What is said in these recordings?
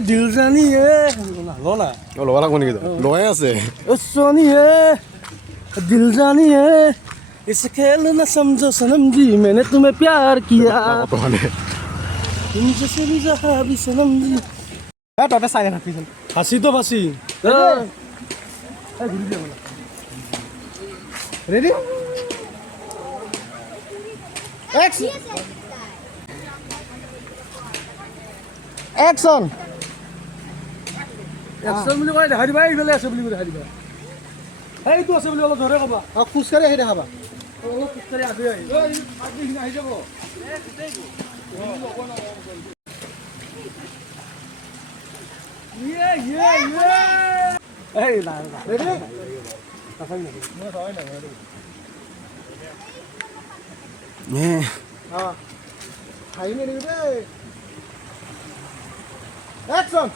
दिल जानी है लो ना ল'ব লাগিব নেকি লৈ আছে सोनी है दिल जानी है इस खेल न समझो सनम जी मैंने तुम्हें प्यार किया तुमसे भी जहाँ भी सनम जी তহঁতে চাই নাথাকিছ ফাঁসি তো ফাঁসি ৰেডি একচন একশন বুলি কয় দেখা দিবা এইফালে আছে বুলি দেখা দিবা এইটো আছে বুলি অলপ ধৰে ক'বা খোজকাঢ়ি আহি দেখাবা অলপ খোজকাঢ়ি আহি আহি যাব এই না ৰেডি হাঁহি নিদিবি দেই একচন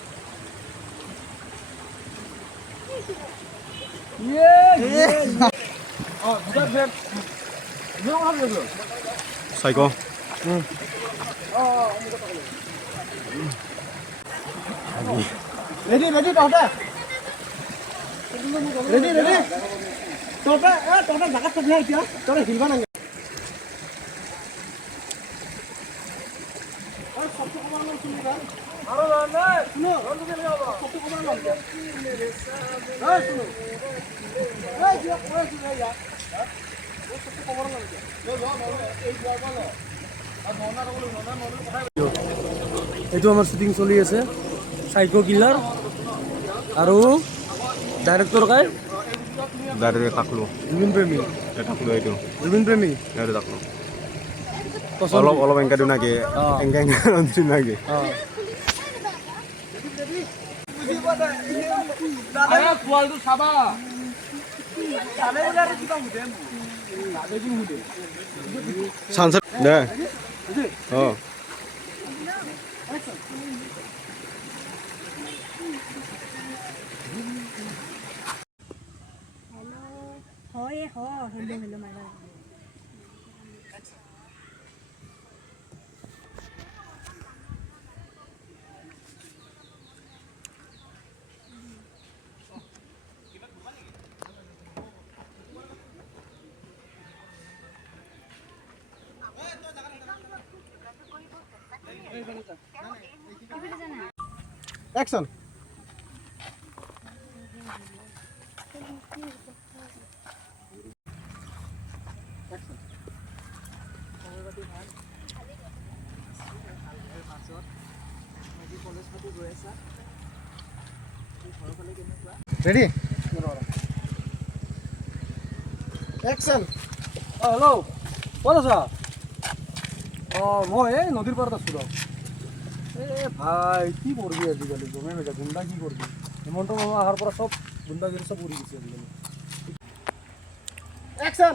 চাইক ৰেডি ৰেডি তহঁতে ৰেডি ৰেডি তহঁতে জাগাত থাকি এতিয়া তহঁতে হিলবা নাগে এইটো আমাৰ শ্বুটিং চলি আছে সাইকো কিলাৰ আৰু ডাইৰেক্টৰ কাই ডাইৰেক্ট থাকলো জুবিন প্ৰেমী থাকলো এইটো জুবিন প্ৰেমী এইটো থাকলো অলপ অলপ এংকা দিওঁ নাকি এংকা দিওঁ নাকি চানচেট দে অঁ হয় হেল্ল' হেল্ল' মাৰা একচন ৰেডি একচন হেল্ল' ক'ত আছা মই এই নদীৰ পাৰত আছোঁ ৰ ভাই কি কৰিবি আজিকালি গমে নাযায় গুণ্ডা কি কৰিবি হেমন্ত মামা অহাৰ পৰা চব গুণ্ডাগিৰি চব উৰি গৈছে আজিকালি একচন